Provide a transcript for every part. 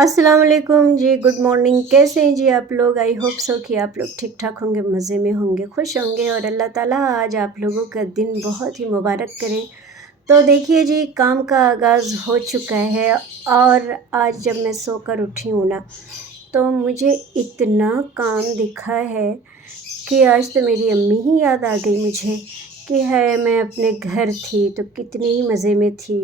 अस्सलाम वालेकुम जी, good morning. कैसे हैं जी आप लोग? आई होप सो कि आप लोग ठीक ठाक होंगे, मज़े में होंगे, खुश होंगे और अल्लाह ताला आज आप लोगों का दिन बहुत ही मुबारक करें। तो देखिए जी, काम का आगाज़ हो चुका है और आज जब मैं सोकर उठी हूँ ना, तो मुझे इतना काम दिखा है कि आज तो मेरी अम्मी ही याद आ गई मुझे कि है मैं अपने घर थी तो कितने ही मज़े में थी।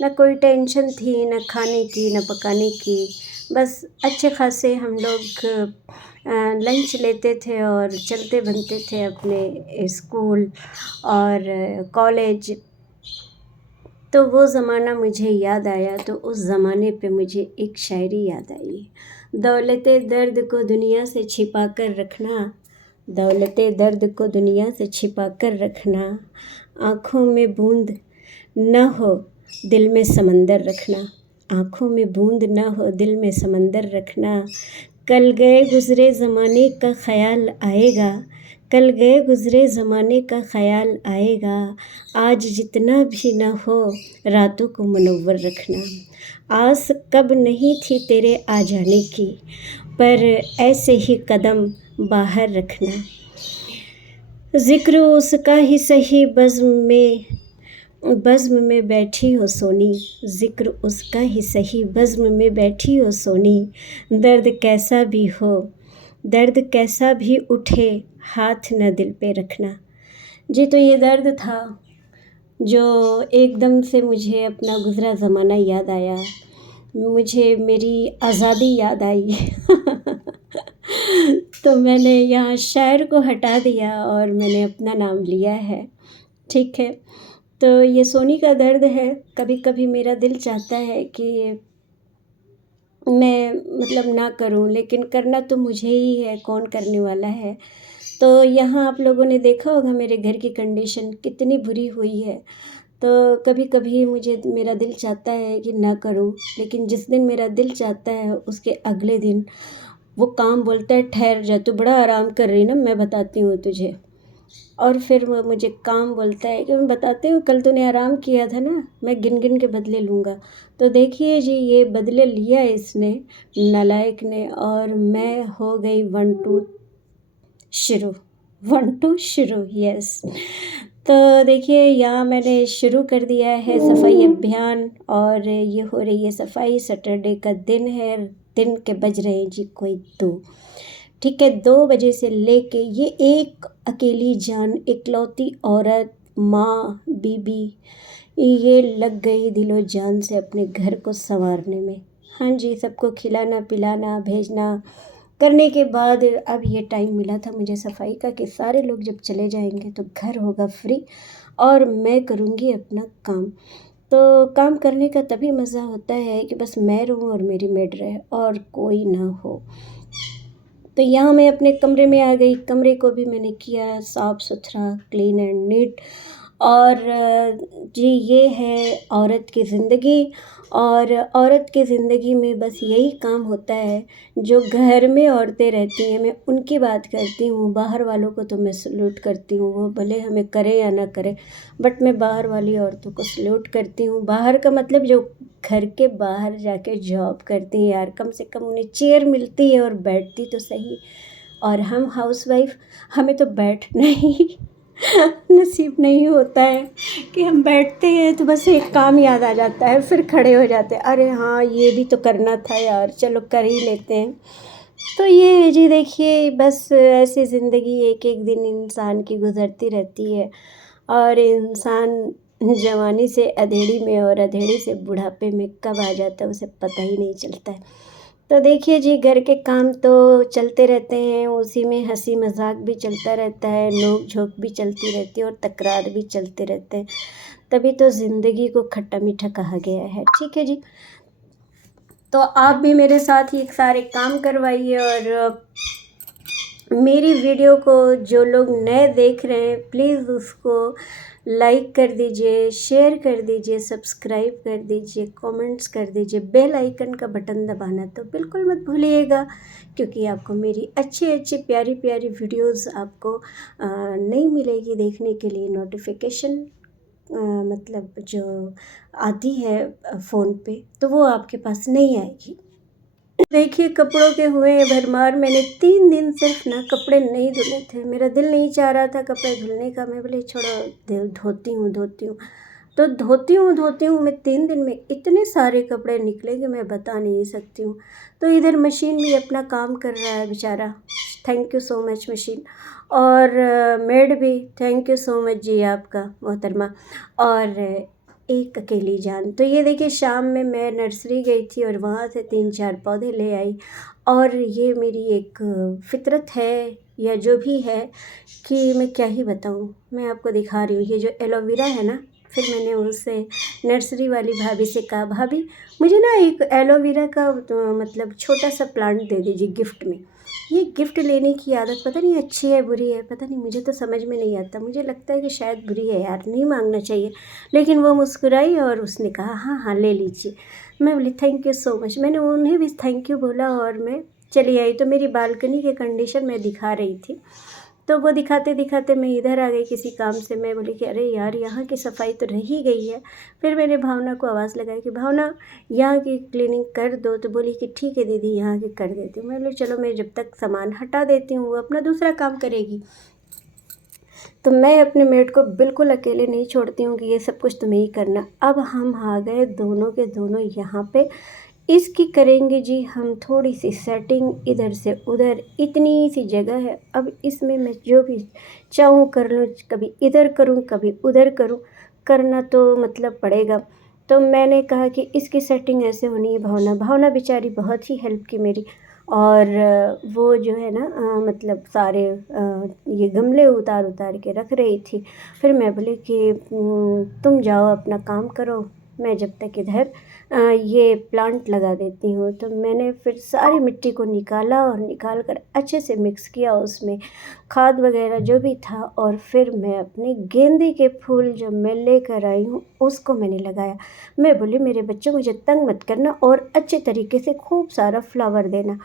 ना कोई टेंशन थी, ना खाने की, ना पकाने की। बस अच्छे ख़ासे हम लोग लंच लेते थे और चलते बनते थे अपने स्कूल और कॉलेज। तो वो ज़माना मुझे याद आया तो उस ज़माने पे मुझे एक शायरी याद आई। दौलते दर्द को दुनिया से छिपा कर रखना, दौलते दर्द को दुनिया से छिपा कर रखना, आँखों में बूंद न हो दिल में समंदर रखना, आँखों में बूंद न हो दिल में समंदर रखना। कल गए गुज़रे ज़माने का ख़याल आएगा, कल गए गुज़रे ज़माने का ख़याल आएगा। आज जितना भी न हो रातों को मुनव्वर रखना। आस कब नहीं थी तेरे आ जाने की, पर ऐसे ही कदम बाहर रखना। ज़िक्र उसका ही सही बज़्म में बैठी हो सोनी, ज़िक्र उसका ही सही बज़्म में बैठी हो सोनी। दर्द कैसा भी हो, दर्द कैसा भी उठे, हाथ न दिल पे रखना। जी, तो ये दर्द था जो एकदम से मुझे अपना गुज़रा ज़माना याद आया। मुझे मेरी आज़ादी याद आई। तो मैंने यहाँ शायर को हटा दिया और मैंने अपना नाम लिया है, ठीक है। तो ये सोनी का दर्द है। कभी कभी मेरा दिल चाहता है कि मैं मतलब ना करूं, लेकिन करना तो मुझे ही है, कौन करने वाला है। तो यहाँ आप लोगों ने देखा होगा मेरे घर की कंडीशन कितनी बुरी हुई है। तो कभी कभी मुझे मेरा दिल चाहता है कि ना करूं, लेकिन जिस दिन मेरा दिल चाहता है उसके अगले दिन वो काम बोलता है ठहर जा, तू बड़ा आराम कर रही ना, मैं बताती हूँ तुझे। और फिर वो मुझे काम बोलता है कि मैं बताती हूँ, कल तूने आराम किया था ना, मैं गिन गिन के बदले लूँगा। तो देखिए जी, ये बदले लिया इसने, नालायक ने, और मैं हो गई 1 2 शुरू, 1 2 शुरू, यस। तो देखिए यहाँ मैंने शुरू कर दिया है सफाई अभियान और ये हो रही है सफाई। सैटरडे का दिन है, दिन के बज रहे हैं जी कोई 2, ठीक है। 2 बजे से लेके ये एक अकेली जान, इकलौती औरत, माँ, बीबी, ये लग गई दिलो जान से अपने घर को संवारने में। हाँ जी, सबको खिलाना पिलाना भेजना करने के बाद अब ये टाइम मिला था मुझे सफाई का कि सारे लोग जब चले जाएंगे तो घर होगा फ्री और मैं करूँगी अपना काम। तो काम करने का तभी मज़ा होता है कि बस मैं रहूँ और मेरी मेड रहे और कोई ना हो। तो यहाँ मैं अपने कमरे में आ गई। कमरे को भी मैंने किया साफ़ सुथरा, क्लीन एंड नीट। और जी, ये है औरत की ज़िंदगी। और औरत की ज़िंदगी में बस यही काम होता है। जो घर में औरतें रहती हैं मैं उनकी बात करती हूँ, बाहर वालों को तो मैं सल्यूट करती हूँ, वो भले हमें करे या ना करे, बट मैं बाहर वाली औरतों को सल्यूट करती हूँ। बाहर का मतलब जो घर के बाहर जाके जॉब करती हैं यार, कम से कम उन्हें चेयर मिलती है और बैठती तो सही। और हम हाउसवाइफ, हमें तो बैठना ही नसीब नहीं होता है कि हम बैठते हैं तो बस एक काम याद आ जाता है, फिर खड़े हो जाते हैं, अरे हाँ ये भी तो करना था यार, चलो कर ही लेते हैं। तो ये है जी, देखिए बस ऐसी ज़िंदगी एक एक दिन इंसान की गुज़रती रहती है और इंसान जवानी से अधेड़ी में और अधेड़ी से बुढ़ापे में कब आ जाता है उसे पता ही नहीं चलता है। तो देखिए जी, घर के काम तो चलते रहते हैं, उसी में हंसी मजाक भी चलता रहता है, नोक झोंक भी चलती रहती है और तकरार भी चलते रहते हैं। तभी तो ज़िंदगी को खट्टा मीठा कहा गया है, ठीक है जी। तो आप भी मेरे साथ ही सारे काम करवाइए और मेरी वीडियो को जो लोग नए देख रहे हैं प्लीज़ उसको लाइक कर दीजिए, शेयर कर दीजिए, सब्सक्राइब कर दीजिए, कमेंट्स कर दीजिए, बेल आइकन का बटन दबाना तो बिल्कुल मत भूलिएगा, क्योंकि आपको मेरी अच्छी अच्छी प्यारी प्यारी वीडियोस आपको नहीं मिलेगी देखने के लिए। नोटिफिकेशन मतलब जो आती है फ़ोन पे, तो वो आपके पास नहीं आएगी। देखिए कपड़ों के हुए भरमार, मैंने 3 दिन सिर्फ ना कपड़े नहीं धुले थे। मेरा दिल नहीं चाह रहा था कपड़े धुलने का। मैं बोली छोड़ो, धोती हूँ। तो धोती हूँ मैं 3 दिन में इतने सारे कपड़े निकले कि मैं बता नहीं सकती हूँ। तो इधर मशीन भी अपना काम कर रहा है बेचारा, thank you so much machine. और मेड भी थैंक यू सो मच जी आपका मोहतरमा। और एक अकेली जान। तो ये देखिए शाम में मैं नर्सरी गई थी और वहाँ से 3-4 पौधे ले आई। और ये मेरी एक फ़ितरत है या जो भी है कि मैं क्या ही बताऊँ। मैं आपको दिखा रही हूँ, ये जो एलोवेरा है ना, फिर मैंने उससे नर्सरी वाली भाभी से कहा, भाभी मुझे ना एक एलोवेरा का मतलब छोटा सा प्लांट दे दीजिए गिफ्ट में। ये गिफ्ट लेने की आदत पता नहीं अच्छी है बुरी है, पता नहीं, मुझे तो समझ में नहीं आता। मुझे लगता है कि शायद बुरी है यार, नहीं मांगना चाहिए। लेकिन वो मुस्कुराई और उसने कहा हाँ हाँ ले लीजिए। मैं बोली थैंक यू सो मच। मैंने उन्हें भी थैंक यू बोला और मैं चली आई। तो मेरी बालकनी के कंडीशन मैं दिखा रही थी। तो वो दिखाते दिखाते मैं इधर आ गई किसी काम से। मैं बोली कि अरे यार यहाँ की सफाई तो रह ही गई है। फिर मैंने भावना को आवाज़ लगाई कि भावना यहाँ की क्लीनिंग कर दो। तो बोली कि ठीक है दीदी यहाँ की कर देती हूँ। मैं बोली चलो मैं जब तक सामान हटा देती हूँ, वो अपना दूसरा काम करेगी। तो मैं अपने मेड को बिल्कुल अकेले नहीं छोड़ती हूँ कि ये सब कुछ तुम्हें ही करना। अब हम आ गए दोनों के दोनों यहाँ पे। इसकी करेंगे जी हम थोड़ी सी सेटिंग, इधर से उधर इतनी सी जगह है। अब इसमें मैं जो भी चाहूँ कर लूँ, कभी इधर करूँ कभी उधर करूँ, करना तो मतलब पड़ेगा। तो मैंने कहा कि इसकी सेटिंग ऐसे होनी है। भावना बेचारी बहुत ही हेल्प की मेरी। और वो जो है ना मतलब सारे ये गमले उतार उतार के रख रही थी। फिर मैं बोली कि तुम जाओ अपना काम करो, मैं जब तक इधर ये प्लांट लगा देती हूँ। तो मैंने फिर सारी मिट्टी को निकाला और निकाल कर अच्छे से मिक्स किया उसमें खाद वगैरह जो भी था। और फिर मैं अपने गेंदे के फूल जो मैं लेकर आई हूँ उसको मैंने लगाया। मैं बोली मेरे बच्चों मुझे तंग मत करना और अच्छे तरीके से खूब सारा फ्लावर देना।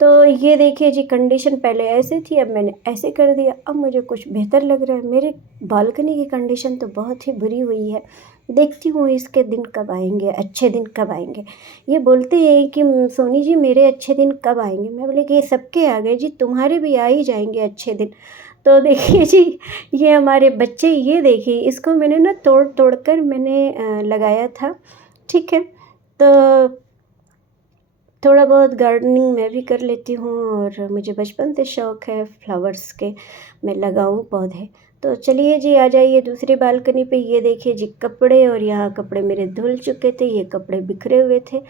तो ये देखिए जी कंडीशन पहले ऐसे थी, अब मैंने ऐसे कर दिया। अब मुझे कुछ बेहतर लग रहा है। मेरे बालकनी की कंडीशन तो बहुत ही बुरी हुई है। देखती हूँ इसके दिन कब आएंगे, अच्छे दिन कब आएंगे। ये बोलते हैं कि सोनी जी मेरे अच्छे दिन कब आएंगे। मैं बोले कि ये सबके आ गए जी, तुम्हारे भी आ ही जाएंगे अच्छे दिन। तो देखिए जी ये हमारे बच्चे, ये देखिए इसको मैंने ना तोड़ तोड़ कर मैंने लगाया था। ठीक है। तो थोड़ा बहुत गार्डनिंग मैं भी कर लेती हूँ और मुझे बचपन से शौक़ है फ्लावर्स के, मैं लगाऊँ पौधे। तो चलिए जी आ जाइए दूसरी बालकनी पे। ये देखिए जी कपड़े, और यहाँ कपड़े मेरे धुल चुके थे, ये कपड़े बिखरे हुए थे।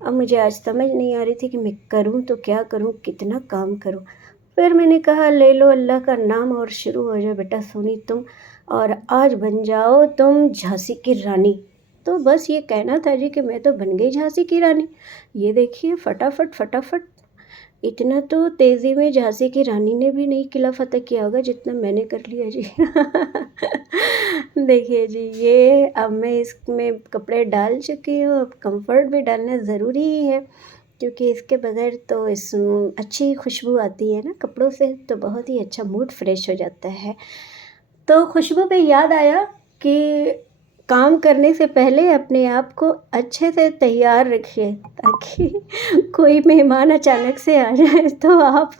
अब मुझे आज समझ नहीं आ रही थी कि मैं करूँ तो क्या करूँ, कितना काम करूँ। फिर मैंने कहा ले लो अल्लाह का नाम और शुरू हो जाओ बेटा सोनी तुम, और आज बन जाओ तुम झांसी की रानी। तो बस ये कहना था जी कि मैं तो बन गई झांसी की रानी। ये देखिए फटाफट फटाफट, इतना तो तेज़ी में झांसी की रानी ने भी नहीं किला फतेह किया होगा जितना मैंने कर लिया जी। देखिए जी ये अब मैं इसमें कपड़े डाल चुकी हूँ, अब कंफर्ट भी डालना ज़रूरी ही है क्योंकि इसके बगैर तो इस अच्छी खुशबू आती है ना कपड़ों से, तो बहुत ही अच्छा मूड फ्रेश हो जाता है। तो खुशबू पे याद आया कि काम करने से पहले अपने आप को अच्छे से तैयार रखिए ताकि कोई मेहमान अचानक से आ जाए तो आप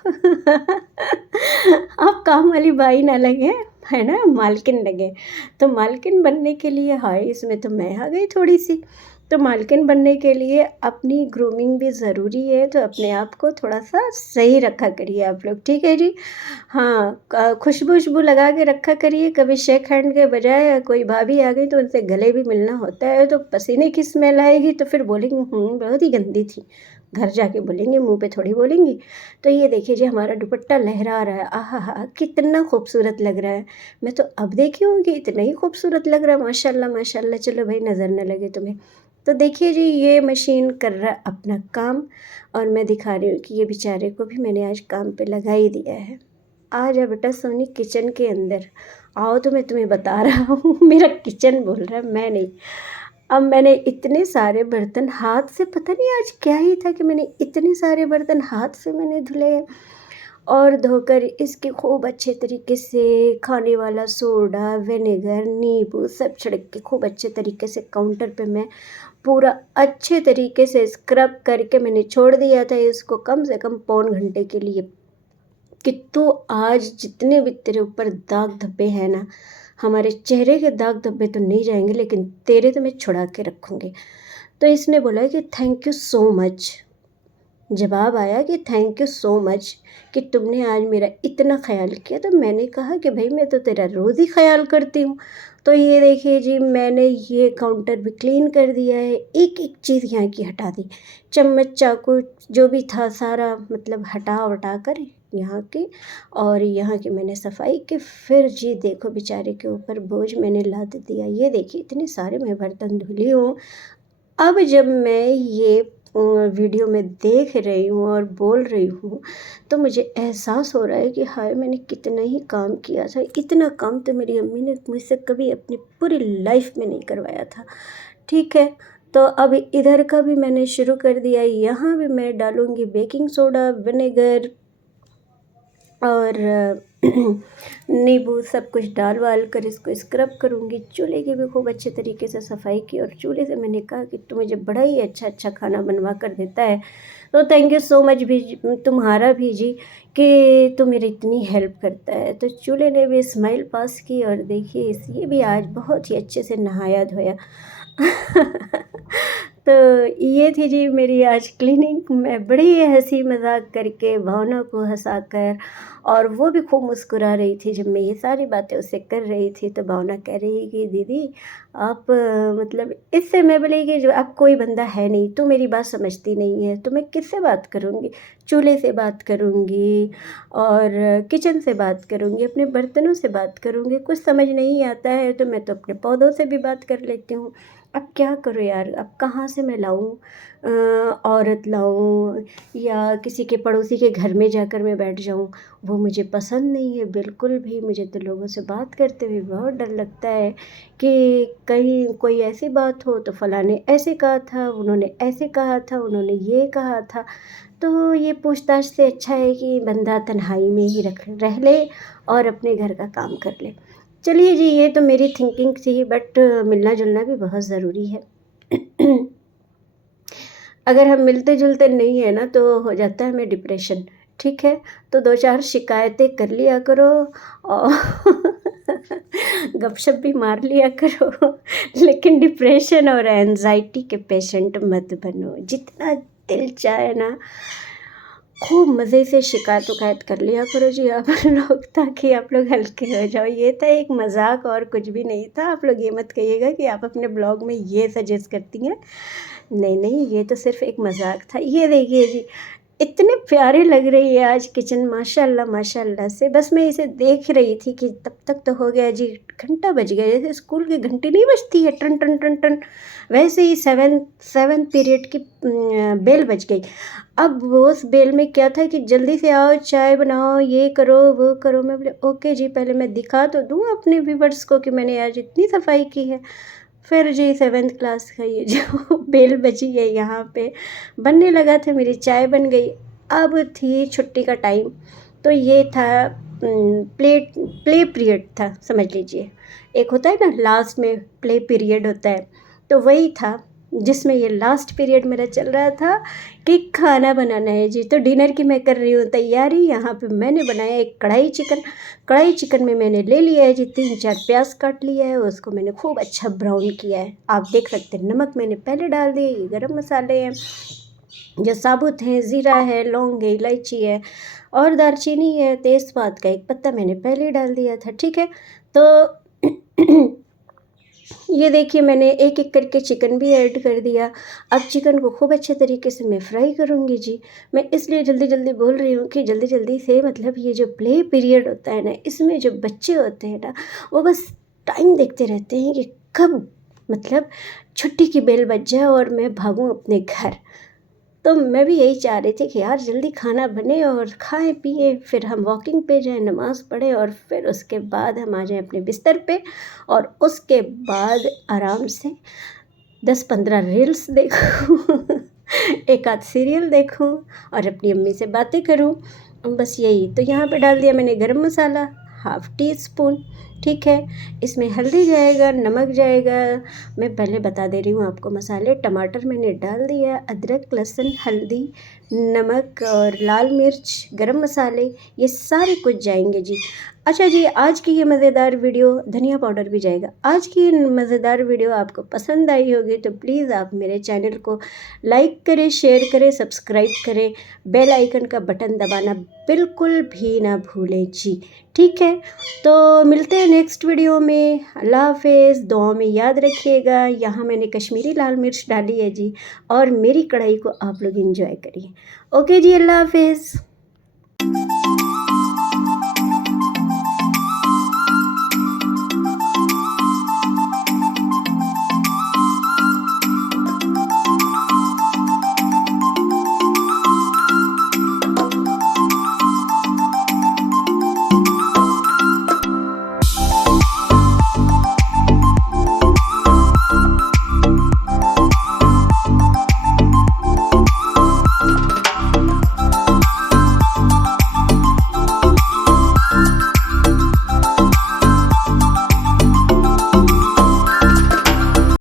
आप काम वाली बाई ना लगे, है ना, मालकिन लगे। तो मालकिन बनने के लिए हाय इसमें तो मैं आ गई थोड़ी सी। तो मालकिन बनने के लिए अपनी ग्रूमिंग भी ज़रूरी है, तो अपने आप को थोड़ा-सा सही रखा करिए आप लोग, ठीक है जी? हाँ, खुशबू-वुशबू लगा के रखा करिए, कभी शेक हैंड के बजाय कोई भाभी आ गई तो उनसे गले भी मिलना होता है, तो पसीने की स्मेल आएगी तो फिर बोलेंगी बहुत ही गंदी थी। घर जाके बोलेंगी, मुँह पे थोड़ी बोलेंगी। तो ये देखिए जी हमारा दुपट्टा लहरा रहा है, आहा-हा! कितना खूबसूरत लग रहा है। मैं तो अब देखी हूँ कि इतना ही खूबसूरत लग रहा है, माशाअल्लाह माशाअल्लाह। चलो भाई नज़र ना लगे तुम्हें। तो देखिए जी ये मशीन कर रहा है अपना काम और मैं दिखा रही हूँ कि ये बेचारे को भी मैंने आज काम पे लगा ही दिया है। आ जा बेटा सोनी किचन के अंदर, आओ तो मैं तुम्हें बता रहा हूँ। मेरा किचन बोल रहा है, मैं नहीं। अब मैंने इतने सारे बर्तन हाथ से, पता नहीं आज क्या ही था कि मैंने इतने सारे बर्तन हाथ से मैंने धुले हैं। और धोकर इसके खूब अच्छे तरीके से खाने वाला सोडा, विनेगर, नींबू सब छिड़क के खूब अच्छे तरीके से काउंटर पे मैं पूरा अच्छे तरीके से स्क्रब करके मैंने छोड़ दिया था इसको कम से कम पौन घंटे के लिए। कि तू आज जितने भी तेरे ऊपर दाग धब्बे हैं ना, हमारे चेहरे के दाग धब्बे तो नहीं जाएंगे लेकिन तेरे तो मैं छुड़ा के रखूँगी। तो इसने बोला कि थैंक यू सो मच। जवाब आया कि थैंक यू सो मच कि तुमने आज मेरा इतना ख्याल किया। तो मैंने कहा कि भाई मैं तो तेरा रोज़ ही ख्याल करती हूँ। तो ये देखिए जी, मैंने ये काउंटर भी क्लीन कर दिया है, एक एक चीज़ यहाँ की हटा दी, चम्मच चाकू जो भी था सारा मतलब हटा वटा कर यहाँ की, और यहाँ की मैंने सफाई की। फिर जी देखो बेचारे के ऊपर बोझ मैंने लाद दिया। ये देखिए इतने सारे मैं बर्तन धुली हूँ। अब जब मैं ये वीडियो में देख रही हूँ और बोल रही हूँ तो मुझे एहसास हो रहा है कि हाय मैंने कितना ही काम किया था। इतना काम तो मेरी अम्मी ने मुझसे कभी अपनी पूरी लाइफ में नहीं करवाया था। ठीक है, तो अब इधर का भी मैंने शुरू कर दिया। यहाँ भी मैं डालूँगी बेकिंग सोडा, विनेगर और नींबू सब कुछ डाल वाल कर इसको स्क्रब करूँगी। चूल्हे की भी खूब अच्छे तरीके से सफाई की, और चूल्हे से मैंने कहा कि तू मुझे बड़ा ही अच्छा खाना बनवा कर देता है, तो थैंक यू सो मच भी तुम्हारा भी जी कि तू मेरी इतनी हेल्प करता है। तो चूल्हे ने भी स्माइल पास की, और देखिए ये भी आज बहुत ही अच्छे से नहाया धोया। तो ये थी जी मेरी आज क्लीनिंग। मैं बड़ी हंसी मजाक करके भावना को हंसाकर, और वो भी खूब मुस्कुरा रही थी जब मैं ये सारी बातें उससे कर रही थी। तो भावना कह रही कि दीदी आप मतलब इससे, मैं बोली कि जो अब कोई बंदा है नहीं, तू मेरी बात समझती नहीं है तो मैं किससे बात करूँगी। चूल्हे से बात करूँगी और किचन से बात करूँगी, अपने बर्तनों से बात करूँगी। कुछ समझ नहीं आता है तो मैं तो अपने पौधों से भी बात कर लेती हूँ। अब क्या करूँ यार, अब कहाँ से मैं लाऊँ औरत लाऊँ या किसी के पड़ोसी के घर में जाकर मैं बैठ जाऊँ। वो मुझे पसंद नहीं है बिल्कुल भी। मुझे तो लोगों से बात करते हुए बहुत डर लगता है कि कहीं कोई ऐसी बात हो तो फलाँ ने ऐसे कहा था, उन्होंने ऐसे कहा था, उन्होंने ये कहा था। तो ये पूछताछ से अच्छा है कि बंदा तन्हाई में ही रह ले और अपने घर का काम कर ले। चलिए जी, ये तो मेरी थिंकिंग थी, बट मिलना जुलना भी बहुत ज़रूरी है। अगर हम मिलते जुलते नहीं है ना तो हो जाता है हमें डिप्रेशन। ठीक है, तो 2-4 शिकायतें कर लिया करो और गपशप भी मार लिया करो, लेकिन डिप्रेशन और एंजाइटी के पेशेंट मत बनो। जितना दिल चाहे ना खूब मज़े से शिकायत उकायत कर लिया करो जी आप लोग, ताकि आप लोग हल्के हो जाओ। ये था एक मजाक और कुछ भी नहीं था। आप लोग ये मत कहिएगा कि आप अपने ब्लॉग में ये सजेस्ट करती हैं। नहीं, ये तो सिर्फ एक मजाक था। ये देखिए जी, इतने प्यारे लग रही है आज किचन, माशाल्लाह माशाल्लाह से। बस मैं इसे देख रही थी कि तब तक तो हो गया जी, घंटा बज गया। जैसे स्कूल की घंटी नहीं बजती है टन टन टन टन, वैसे ही सेवन पीरियड की बेल बज गई। अब वो उस बेल में क्या था कि जल्दी से आओ, चाय बनाओ, ये करो वो करो। मैं बोले ओके जी, पहले मैं दिखा तो दूँ अपने व्यूवर्स को कि मैंने आज इतनी सफाई की है। फिर जी 7th क्लास का ये जो बेल बजी है यहाँ पे, बनने लगा था, मेरी चाय बन गई। अब थी छुट्टी का टाइम, तो ये था प्ले पीरियड था समझ लीजिए। एक होता है ना लास्ट में प्ले पीरियड होता है, तो वही था जिसमें ये लास्ट पीरियड मेरा चल रहा था कि खाना बनाना है जी। तो डिनर की मैं कर रही हूँ तैयारी। यहाँ पे मैंने बनाया एक कढ़ाई चिकन में मैंने ले लिया है जी 3-4 प्याज काट लिया है, उसको मैंने खूब अच्छा ब्राउन किया है। आप देख सकते हैं नमक मैंने पहले डाल दिए, ये गरम मसाले हैं जो साबुत हैं, ज़ीरा है, लौंग है, इलायची है और दालचीनी है, तेज़पात का एक पत्ता मैंने पहले ही डाल दिया था। ठीक है, तो ये देखिए मैंने एक एक करके चिकन भी ऐड कर दिया। अब चिकन को खूब अच्छे तरीके से मैं फ्राई करूँगी जी। मैं इसलिए जल्दी जल्दी बोल रही हूँ कि जल्दी जल्दी से, मतलब ये जो प्ले पीरियड होता है ना, इसमें जो बच्चे होते हैं ना, वो बस टाइम देखते रहते हैं कि कब मतलब छुट्टी की बेल बज जाए और मैं भागूँ अपने घर। तो मैं भी यही चाह रही थी कि यार जल्दी खाना बने और खाएं पिए, फिर हम वॉकिंग पे जाएं, नमाज़ पढ़ें और फिर उसके बाद हम आ जाएं अपने बिस्तर पे, और उसके बाद आराम से 10-15 रील्स देखूं एक आध सीरियल देखूं और अपनी अम्मी से बातें करूं। बस यही। तो यहाँ पे डाल दिया मैंने गरम मसाला हाफ़ टी स्पून, ठीक है। इसमें हल्दी जाएगा, नमक जाएगा। मैं पहले बता दे रही हूँ आपको मसाले। टमाटर मैंने डाल दिया, अदरक, लहसुन, हल्दी, नमक और लाल मिर्च, गरम मसाले, ये सारे कुछ जाएंगे जी। अच्छा जी, आज की ये मज़ेदार वीडियो, धनिया पाउडर भी जाएगा। आज की ये मज़ेदार वीडियो आपको पसंद आई होगी तो प्लीज़ आप मेरे चैनल को लाइक करें, शेयर करें, सब्सक्राइब करें, बेल आइकन का बटन दबाना बिल्कुल भी ना भूलें जी, ठीक है। तो मिलते हैं नेक्स्ट वीडियो में। अल्लाह हाफ़िज़। दुआ में याद रखिएगा। यहाँ मैंने कश्मीरी लाल मिर्च डाली है जी, और मेरी कढ़ाई को आप लोग एंजॉय करिए। ओके जी, अल्लाह हाफ़िज़।